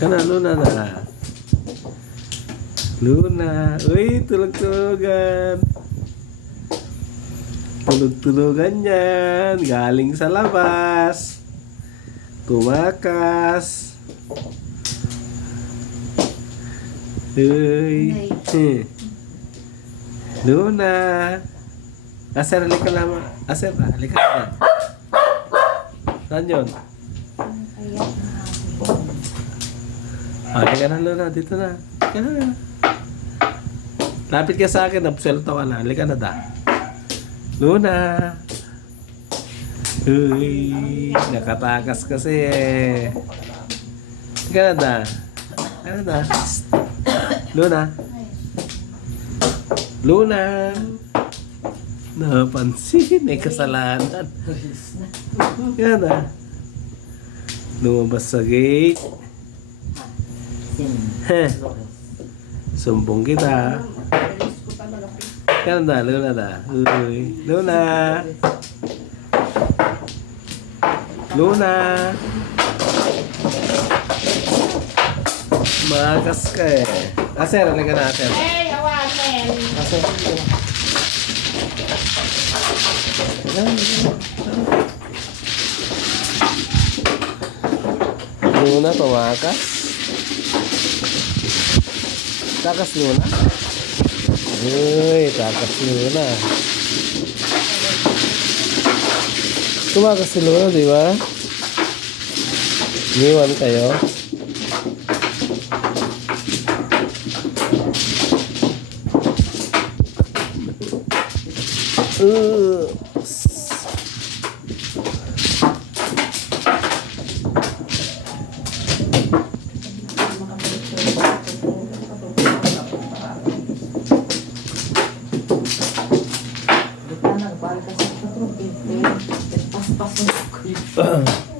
Kana, Luna na. Luna. Uy, tulog-tulogan. Tulog-tulogan yan. Galing sa labas. Tumakas. Uy. Luna. Aser, halika naman. Aser, halika naman. Saan yun? Halika na, Luna. Dito na. Halika na. Lapit ka sa akin. Absuelto ka na. Halika na, da. Luna. Uy. Nakatakas kasi eh. Halika na, da. Halika na, da. Luna. Luna. Napansin, may kasalanan. Yan ah. Lumabas sa gate. Sumbong kita. Yan na, Luna na. Uy. Luna. Luna. Magas ka eh. Aser, halika na, Aser. Hey, awasin. Aser. Luna, tumakas. Takas Luna. Uy, takas Luna. Tumakas si Luna, di ba? Iniwan kayo. Pas-pas